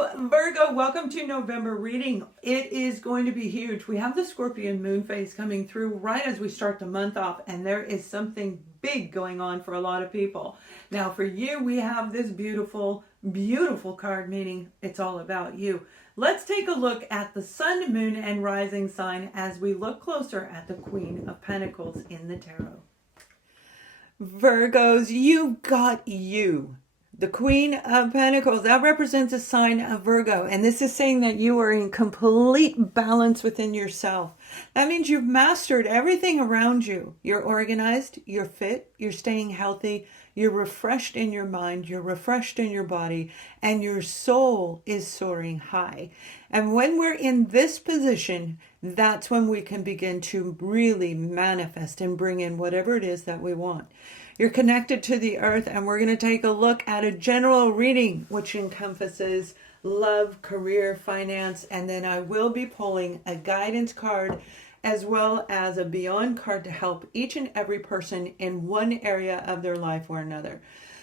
Hello, Virgo. Welcome to November reading. It is going to be huge. We have the Scorpion moon phase coming through right as we start the month off, and there is something big going on for a lot of people. Now, for you, we have this beautiful, beautiful card, meaning it's all about you. Let's take a look at the sun, moon, and rising sign as we look closer at the Queen of Pentacles in the tarot. Virgos, you've got you. The Queen of Pentacles, that represents a sign of Virgo. And this is saying that you are in complete balance within yourself. That means you've mastered everything around you. You're organized, you're fit, you're staying healthy, you're refreshed in your mind, you're refreshed in your body, and your soul is soaring high. And when we're in this position, that's when we can begin to really manifest and bring in whatever it is that we want. You're connected to the earth, and we're going to take a look at a general reading, which encompasses love, career, finance, and then I will be pulling a guidance card as well as a beyond card to help each and every person in one area of their life or another.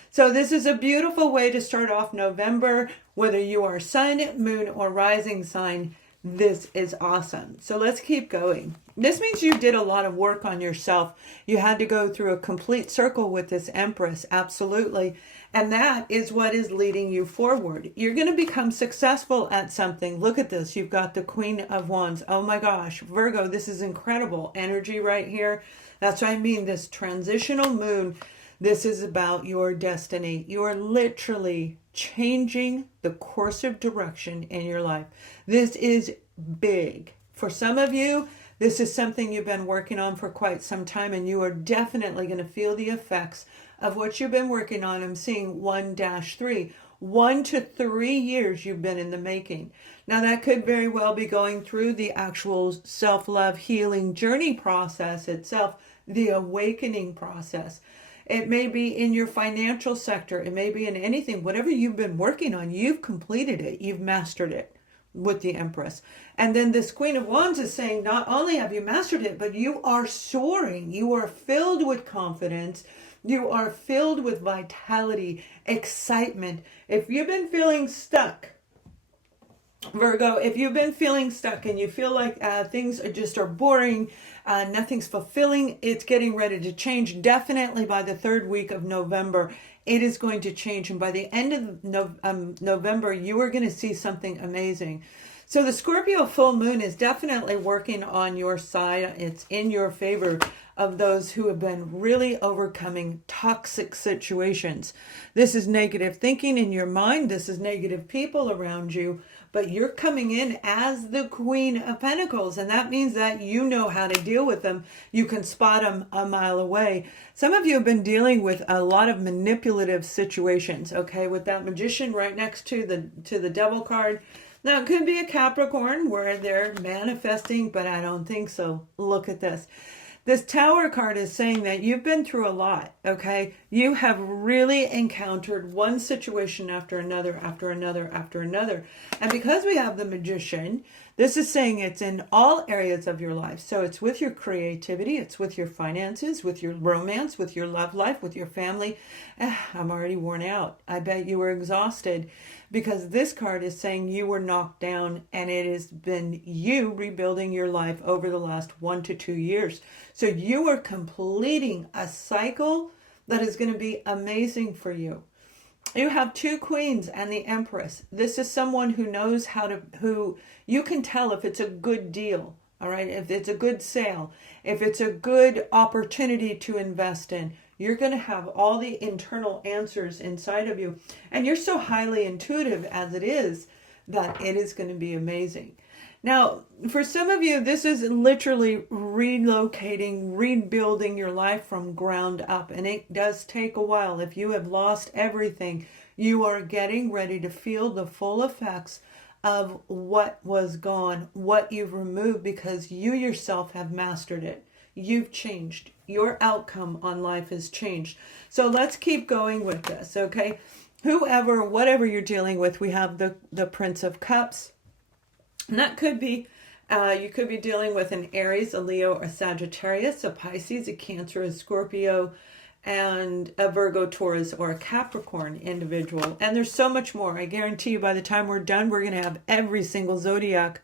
So this is a beautiful way to start off November, whether you are sun, moon, or rising sign. This is awesome. So let's keep going. This means you did a lot of work on yourself. You had to go through a complete circle with this Empress, absolutely. And that is what is leading you forward. You're going to become successful at something. Look at this. You've got the Queen of Wands. Oh my gosh, Virgo, this is incredible energy right here. That's what I mean, this transitional moon. This is about your destiny. You are literally changing the course of direction in your life. This is big. For some of you, this is something you've been working on for quite some time, and you are definitely going to feel the effects of what you've been working on. I'm seeing 1-3. 1 to 3 years you've been in the making. Now that could very well be going through the actual self-love healing journey process itself, the awakening process. It may be in your financial sector. It may be in anything. Whatever you've been working on, you've completed it. You've mastered it with the Empress. And then this Queen of Wands is saying, not only have you mastered it, but you are soaring. You are filled with confidence. You are filled with vitality, excitement. If you've been feeling stuck, Virgo, if you've been feeling stuck and you feel like things are boring, nothing's fulfilling, it's getting ready to change. Definitely by the third week of November, it is going to change. And by the end of November, you are going to see something amazing. So the Scorpio full moon is definitely working on your side. It's in your favor of those who have been really overcoming toxic situations. This is negative thinking in your mind. This is negative people around you. But you're coming in as the Queen of Pentacles, and that means that you know how to deal with them. You can spot them a mile away. Some of you have been dealing with a lot of manipulative situations, okay, with that Magician right next to the Devil card. Now, it could be a Capricorn where they're manifesting, but I don't think so. Look at this. This Tower card is saying that you've been through a lot, okay? You have really encountered one situation after another, after another, after another. And because we have the Magician, this is saying it's in all areas of your life. So it's with your creativity, it's with your finances, with your romance, with your love life, with your family. I'm already worn out. I bet you were exhausted because this card is saying you were knocked down, and it has been you rebuilding your life over the last 1 to 2 years. So you are completing a cycle that is going to be amazing for you. You have two queens and the Empress. This is someone who knows who you can tell if it's a good deal, all right? If it's a good sale, if it's a good opportunity to invest in, you're going to have all the internal answers inside of you. And you're so highly intuitive as it is that it is going to be amazing. Now, for some of you, this is literally relocating, rebuilding your life from ground up. And it does take a while. If you have lost everything, you are getting ready to feel the full effects of what was gone, what you've removed, because you yourself have mastered it. You've changed. Your outcome on life has changed. So let's keep going with this, okay? Whatever you're dealing with, we have the Prince of Cups. And that could be, you could be dealing with an Aries, a Leo, a Sagittarius, a Pisces, a Cancer, a Scorpio, and a Virgo, Taurus, or a Capricorn individual. And there's so much more. I guarantee you by the time we're done, we're going to have every single zodiac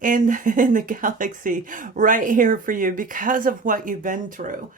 in the galaxy right here for you because of what you've been through.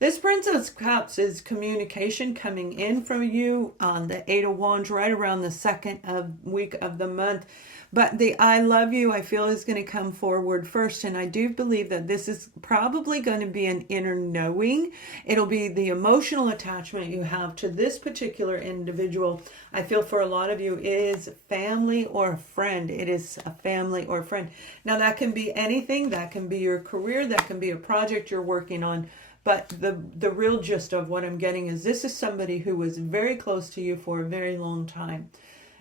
This Princess of Cups is communication coming in from you on the Eight of Wands right around the second week of the month. But the I love you, I feel, is going to come forward first. And I do believe that this is probably going to be an inner knowing. It'll be the emotional attachment you have to this particular individual. I feel for a lot of you, it is family or a friend. It is a family or a friend. Now, that can be anything. That can be your career. That can be a project you're working on. But the real gist of what I'm getting is this is somebody who was very close to you for a very long time.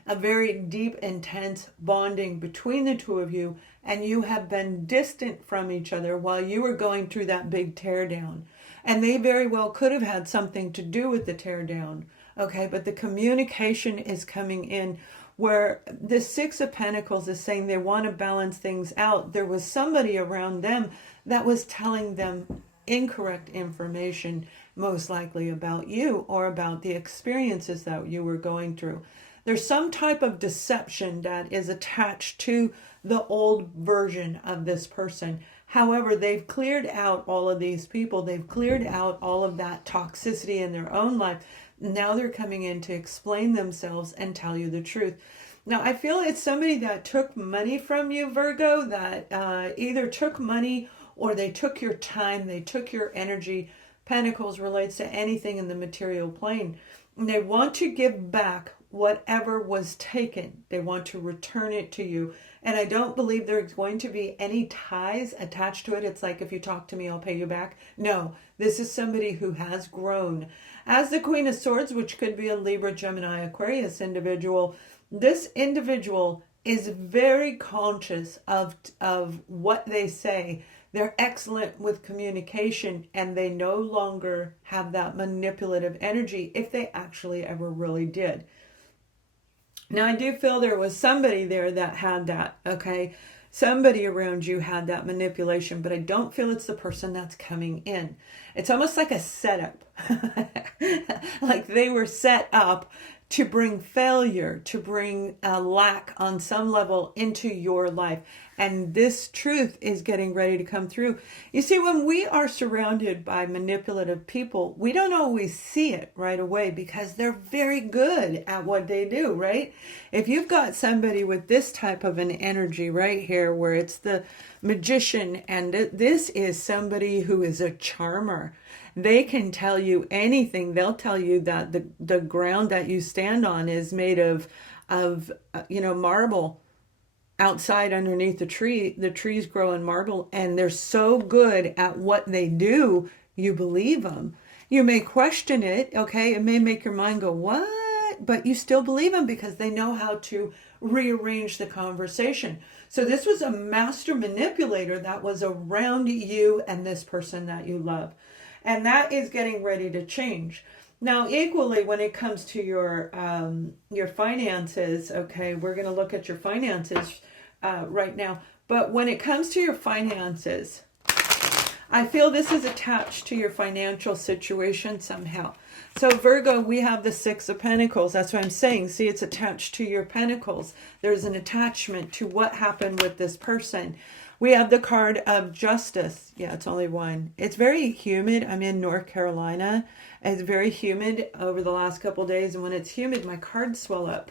A very deep, intense bonding between the two of you, and you have been distant from each other while you were going through that big teardown. And they very well could have had something to do with the teardown, okay? But the communication is coming in where the Six of Pentacles is saying they want to balance things out. There was somebody around them that was telling them incorrect information, most likely about you or about the experiences that you were going through. There's some type of deception that is attached to the old version of this person. However, they've cleared out all of these people. They've cleared out all of that toxicity in their own life. Now they're coming in to explain themselves and tell you the truth. Now, I feel it's somebody that took money from you, Virgo, that either took money or they took your time, they took your energy. Pentacles relates to anything in the material plane. And they want to give back whatever was taken. They want to return it to you. And I don't believe there's going to be any ties attached to it. It's like, if you talk to me, I'll pay you back. No, this is somebody who has grown. As the Queen of Swords, which could be a Libra, Gemini, Aquarius individual, this individual is very conscious of what they say. They're excellent with communication, and they no longer have that manipulative energy if they actually ever really did. Now, I do feel there was somebody there that had that, okay? Somebody around you had that manipulation, but I don't feel it's the person that's coming in. It's almost like a setup. Like they were set up to bring failure, to bring a lack on some level into your life. And this truth is getting ready to come through. You see, when we are surrounded by manipulative people, we don't always see it right away because they're very good at what they do, right? If you've got somebody with this type of an energy right here, where it's the magician, and this is somebody who is a charmer. They can tell you anything. They'll tell you that the ground that you stand on is made of marble. Outside underneath the trees grow in marble, and they're so good at what they do, you believe them. You may question it, okay? It may make your mind go, what? But you still believe them because they know how to rearrange the conversation. So this was a master manipulator that was around you and this person that you love. And that is getting ready to change. Now, equally, when it comes to your finances, okay, we're going to look at your finances right now. But when it comes to your finances, I feel this is attached to your financial situation somehow. So Virgo, we have the Six of Pentacles. That's what I'm saying. See, it's attached to your pentacles. There's an attachment to what happened with this person. We have the card of Justice. Yeah, it's only one. It's very humid. I'm in North Carolina. It's very humid over the last couple of days. And when it's humid, my cards swell up.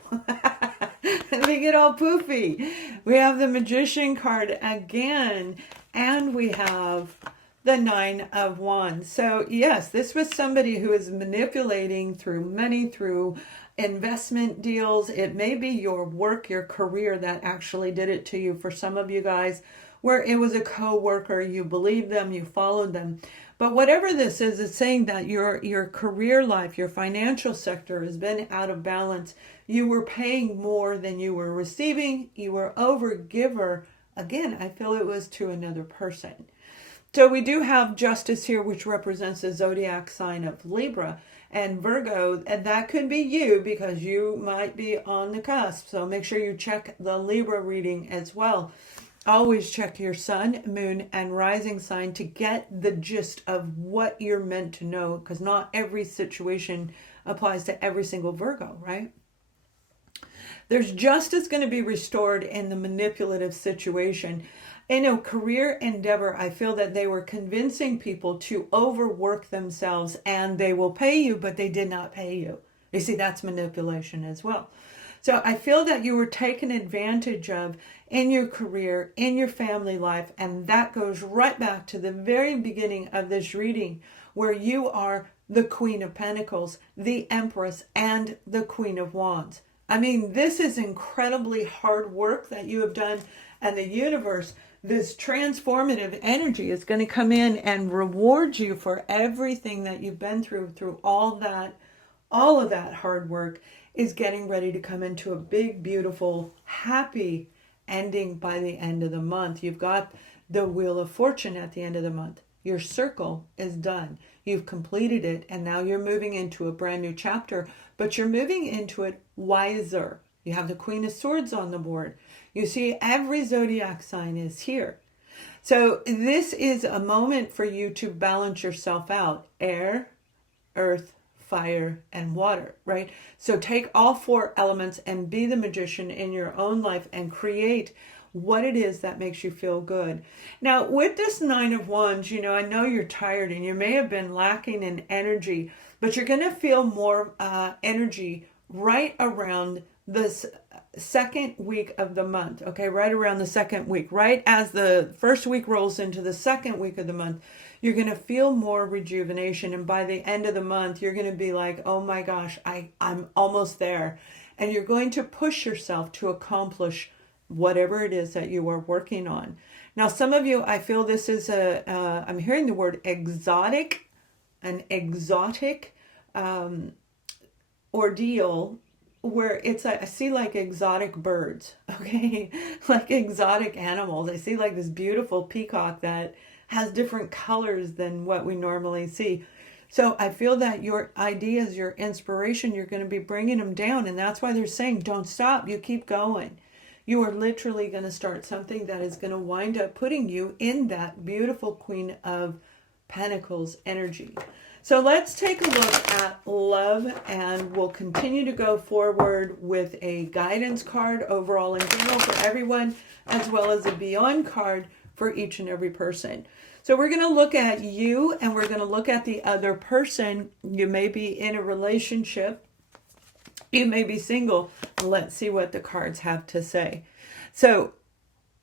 They get all poofy. We have the Magician card again. And we have the Nine of Wands. So yes, this was somebody who is manipulating through money, through investment deals. It may be your work, your career that actually did it to you. For some of you guys, where it was a co-worker, you believed them, you followed them. But whatever this is, it's saying that your career life, your financial sector has been out of balance. You were paying more than you were receiving. You were overgiver. Again, I feel it was to another person. So we do have Justice here, which represents the zodiac sign of Libra and Virgo, and that could be you because you might be on the cusp. So make sure you check the Libra reading as well. Always check your sun, moon, and rising sign to get the gist of what you're meant to know, because not every situation applies to every single Virgo, right? There's justice going to be restored in the manipulative situation. In a career endeavor, I feel that they were convincing people to overwork themselves and they will pay you, but they did not pay you. You see, that's manipulation as well. So I feel that you were taken advantage of in your career, in your family life, and that goes right back to the very beginning of this reading, where you are the Queen of Pentacles, the Empress, and the Queen of Wands. I mean, this is incredibly hard work that you have done, and the universe, this transformative energy, is going to come in and reward you for everything that you've been through all of that hard work is getting ready to come into a big, beautiful, happy ending by the end of the month. You've got the Wheel of Fortune at the end of the month. Your circle is done. You've completed it, and now you're moving into a brand new chapter, but you're moving into it wiser. You have the Queen of Swords on the board. You see, every zodiac sign is here. So this is a moment for you to balance yourself out. Air, earth, fire, and water, right? So take all four elements and be the magician in your own life and create what it is that makes you feel good. Now, with this Nine of Wands, I know you're tired and you may have been lacking in energy, but you're going to feel more energy right around this second week of the month, okay? Right around the second week, right as the first week rolls into the second week of the month, you're going to feel more rejuvenation. And by the end of the month, you're going to be like, oh my gosh, I'm almost there. And you're going to push yourself to accomplish whatever it is that you are working on. Now, some of you, I feel this is I'm hearing the word exotic, an exotic ordeal, where I see like exotic birds, okay? Like exotic animals. I see like this beautiful peacock that has different colors than what we normally see. So I feel that your ideas, your inspiration, you're going to be bringing them down. And that's why they're saying, don't stop, you keep going. You are literally going to start something that is going to wind up putting you in that beautiful Queen of Pentacles energy. So let's take a look at love, and we'll continue to go forward with a guidance card overall in general for everyone, as well as a beyond card for each and every person. So we're going to look at you, and we're going to look at the other person. You may be in a relationship. You may be single. Let's see what the cards have to say. So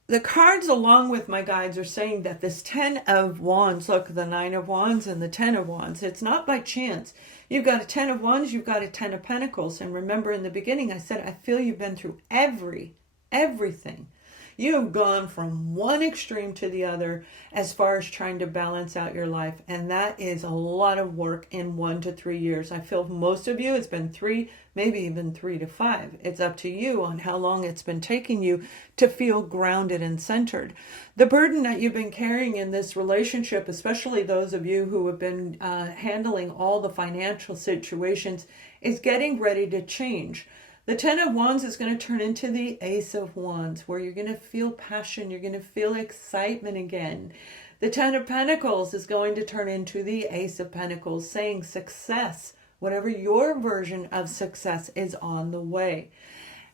the cards, along with my guides, are saying that this 10 of Wands, look, the 9 of Wands and the 10 of Wands, it's not by chance. You've got a 10 of Wands, you've got a 10 of Pentacles. And remember in the beginning, I said, I feel you've been through everything. You have gone from one extreme to the other as far as trying to balance out your life. And that is a lot of work in 1 to 3 years. I feel most of you, it's been 3, maybe even 3 to 5. It's up to you on how long it's been taking you to feel grounded and centered. The burden that you've been carrying in this relationship, especially those of you who have been handling all the financial situations, is getting ready to change. The 10 of Wands is going to turn into the Ace of Wands, where you're going to feel passion, you're going to feel excitement again. The 10 of Pentacles is going to turn into the Ace of Pentacles, saying success, whatever your version of success, is on the way.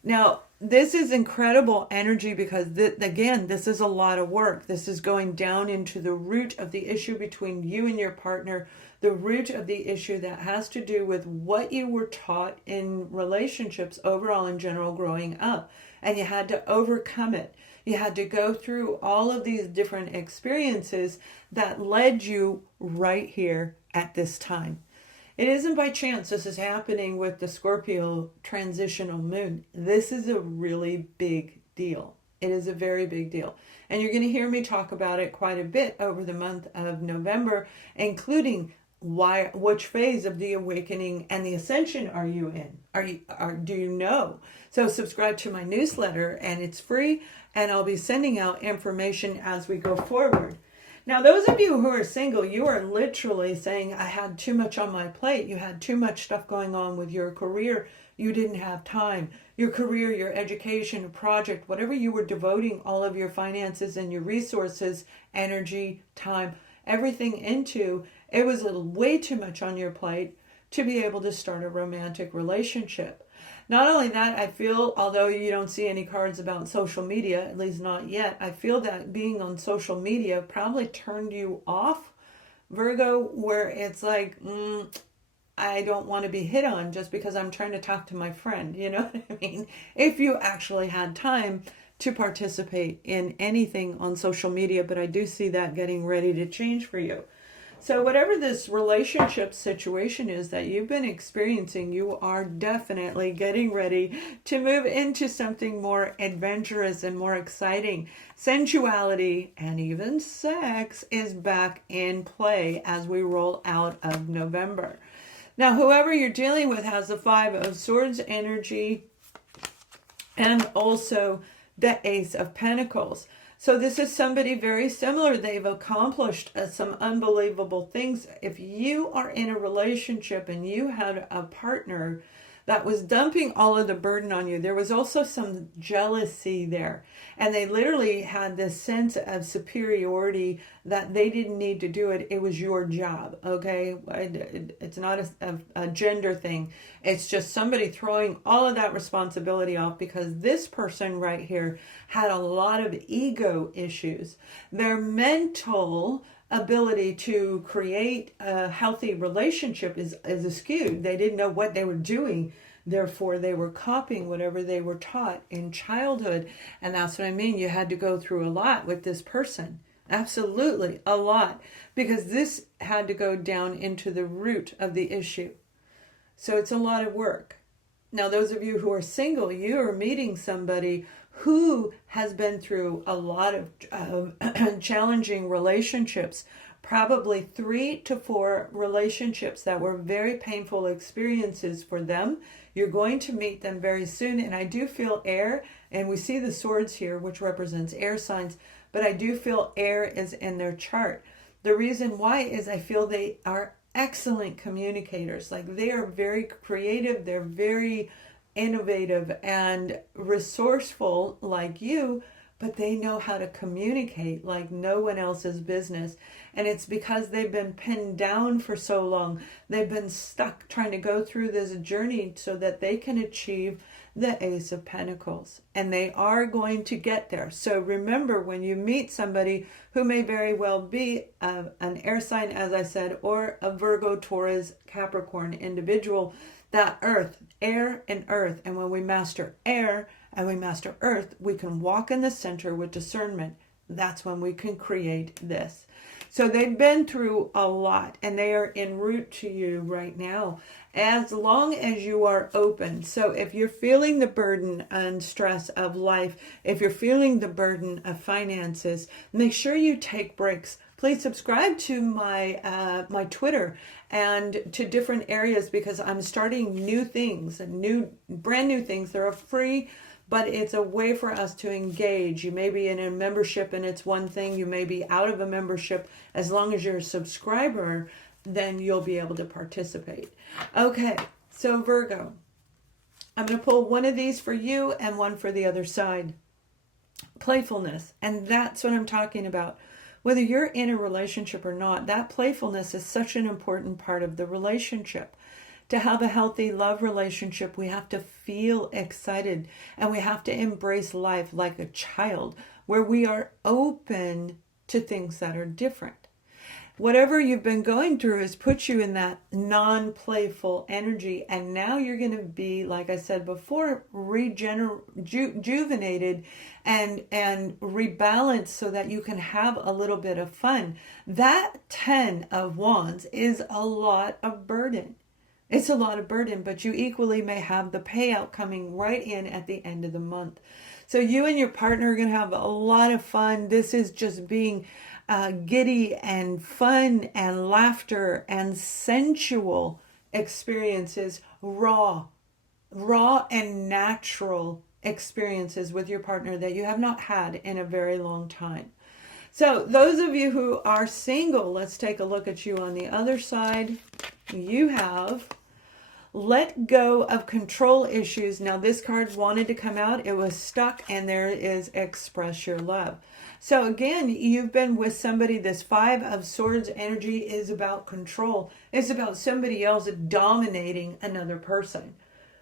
Now, this is incredible energy because, again, this is a lot of work. This is going down into the root of the issue between you and your partner, the root of the issue that has to do with what you were taught in relationships overall in general growing up. And you had to overcome it. You had to go through all of these different experiences that led you right here at this time. It isn't by chance this is happening with the Scorpio transitional moon. This is a really big deal. It is a very big deal. And you're going to hear me talk about it quite a bit over the month of November, including which phase of the awakening and the ascension are you in? Do you know? So subscribe to my newsletter, and it's free, and I'll be sending out information as we go forward. Now, those of you who are single, you are literally saying, I had too much on my plate. You had too much stuff going on with your career, you didn't have time. Your career, your education, a project, whatever you were devoting all of your finances and your resources, energy, time, everything into, it was way too much on your plate to be able to start a romantic relationship. Not only that, I feel, although you don't see any cards about social media, at least not yet, I feel that being on social media probably turned you off, Virgo, where it's like, I don't want to be hit on just because I'm trying to talk to my friend. You know what I mean? If you actually had time to participate in anything on social media, but I do see that getting ready to change for you. So whatever this relationship situation is that you've been experiencing, you are definitely getting ready to move into something more adventurous and more exciting. Sensuality and even sex is back in play as we roll out of November. Now, whoever you're dealing with has the Five of Swords energy and also the Ace of Pentacles. So this is somebody very similar. They've accomplished some unbelievable things. If you are in a relationship and you had a partner that was dumping all of the burden on you, there was also some jealousy there. And they literally had this sense of superiority that they didn't need to do it. It was your job, okay? It's not a gender thing. It's just somebody throwing all of that responsibility off because this person right here had a lot of ego issues. Their mental ability to create a healthy relationship is skewed. They didn't know what they were doing. Therefore, they were copying whatever they were taught in childhood. And that's what I mean. You had to go through a lot with this person. Absolutely, a lot. Because this had to go down into the root of the issue. So it's a lot of work. Now, those of you who are single, you are meeting somebody who has been through a lot of challenging relationships, probably 3 to 4 relationships that were very painful experiences for them. You're going to meet them very soon, and I do feel air, and we see the swords here, which represents air signs, but I do feel air is in their chart. The reason why is I feel they are excellent communicators. Like, they are very creative, they're very innovative and resourceful like you, but they know how to communicate like no one else's business. And it's because they've been pinned down for so long. They've been stuck trying to go through this journey so that they can achieve the Ace of Pentacles. And they are going to get there. So remember, when you meet somebody who may very well be an air sign, as I said, or a Virgo, Taurus, Capricorn individual, that earth, air and earth. And when we master air and we master earth, we can walk in the center with discernment. That's when we can create this. So they've been through a lot, and they are en route to you right now, as long as you are open. So if you're feeling the burden and stress of life, if you're feeling the burden of finances, make sure you take breaks. Please subscribe to my Twitter and to different areas, because I'm starting new things and brand new things. They're free, but it's a way for us to engage. You may be in a membership and it's one thing. You may be out of a membership. As long as you're a subscriber, then you'll be able to participate. Okay, so Virgo, I'm going to pull one of these for you and one for the other side. Playfulness, and that's what I'm talking about. Whether you're in a relationship or not, that playfulness is such an important part of the relationship. To have a healthy love relationship, we have to feel excited, and we have to embrace life like a child, where we are open to things that are different. Whatever you've been going through has put you in that non-playful energy, and now you're going to be, like I said before, rejuvenated and rebalanced so that you can have a little bit of fun. That 10 of Wands is a lot of burden. It's a lot of burden, but you equally may have the payout coming right in at the end of the month. So you and your partner are going to have a lot of fun. This is just being giddy and fun and laughter and sensual experiences, raw and natural experiences with your partner that you have not had in a very long time. So those of you who are single, let's take a look at you on the other side. You have Let go of control issues. Now, this card wanted to come out. It was stuck, and there is express your love. So again, you've been with somebody. This Five of Swords energy is about control. It's about somebody else dominating another person.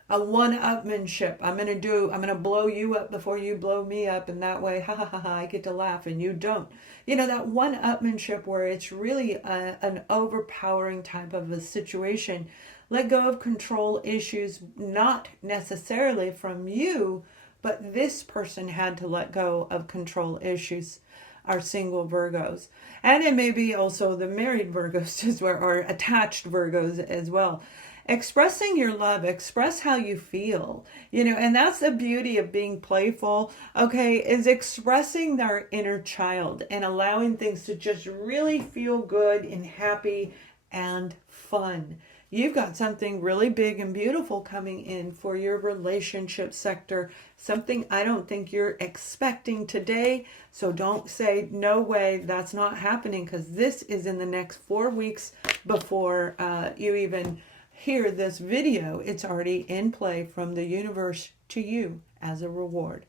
A one-upmanship. I'm going to blow you up before you blow me up, and that way, ha ha ha ha, I get to laugh and you don't. You know, that one-upmanship where it's really an overpowering type of a situation. Let go of control issues, not necessarily from you, but this person had to let go of control issues, our single Virgos. And it may be also the married Virgos as well, or attached Virgos as well. Expressing your love, express how you feel, you know, and that's the beauty of being playful, okay, is expressing our inner child and allowing things to just really feel good and happy and fun. You've got something really big and beautiful coming in for your relationship sector, something I don't think you're expecting today. So don't say, no way, that's not happening, because this is in the next 4 weeks before you even hear this video. It's already in play from the universe to you as a reward.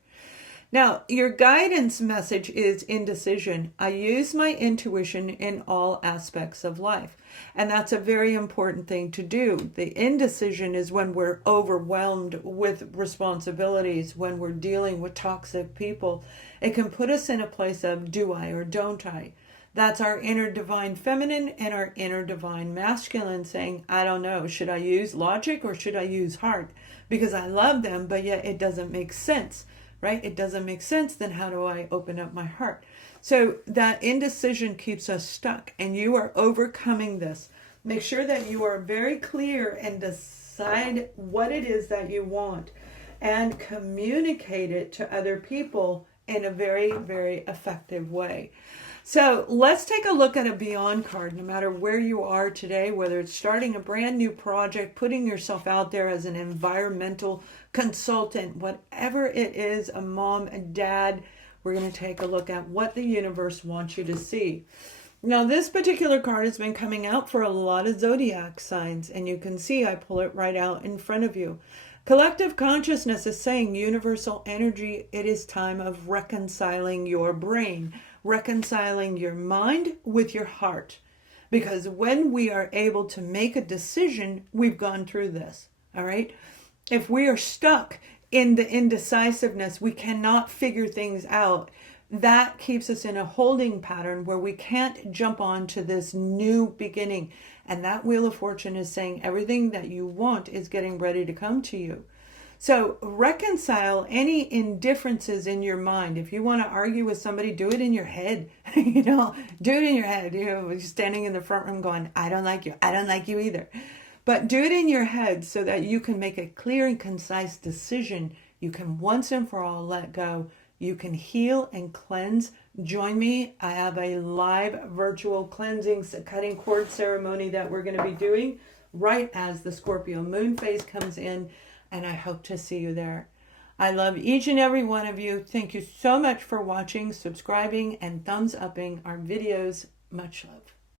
Now, your guidance message is indecision. I use my intuition in all aspects of life. And that's a very important thing to do. The indecision is when we're overwhelmed with responsibilities, when we're dealing with toxic people. It can put us in a place of do I or don't I? That's our inner divine feminine and our inner divine masculine saying, I don't know, should I use logic or should I use heart? Because I love them, but yet it doesn't make sense. Right? It doesn't make sense. Then how do I open up my heart? So that indecision keeps us stuck, and you are overcoming this. Make sure that you are very clear and decide what it is that you want and communicate it to other people in a very, very effective way. So let's take a look at a beyond card. No matter where you are today, whether it's starting a brand new project, putting yourself out there as an environmental consultant, whatever it is, a mom, a dad, we're going to take a look at what the universe wants you to see. Now, this particular card has been coming out for a lot of zodiac signs, and you can see I pull it right out in front of you. Collective consciousness is saying, universal energy, it is time of reconciling your brain, reconciling your mind with your heart. Because when we are able to make a decision, we've gone through this, all right? If we are stuck in the indecisiveness, we cannot figure things out. That keeps us in a holding pattern where we can't jump on to this new beginning. And that Wheel of Fortune is saying everything that you want is getting ready to come to you. So reconcile any indifferences in your mind. If you want to argue with somebody, do it in your head. Do it in your head. You're standing in the front room going, I don't like you. I don't like you either. But do it in your head so that you can make a clear and concise decision. You can once and for all let go. You can heal and cleanse. Join me. I have a live virtual cleansing cutting cord ceremony that we're going to be doing right as the Scorpio moon phase comes in. And I hope to see you there. I love each and every one of you. Thank you so much for watching, subscribing, and thumbs upping our videos. Much love.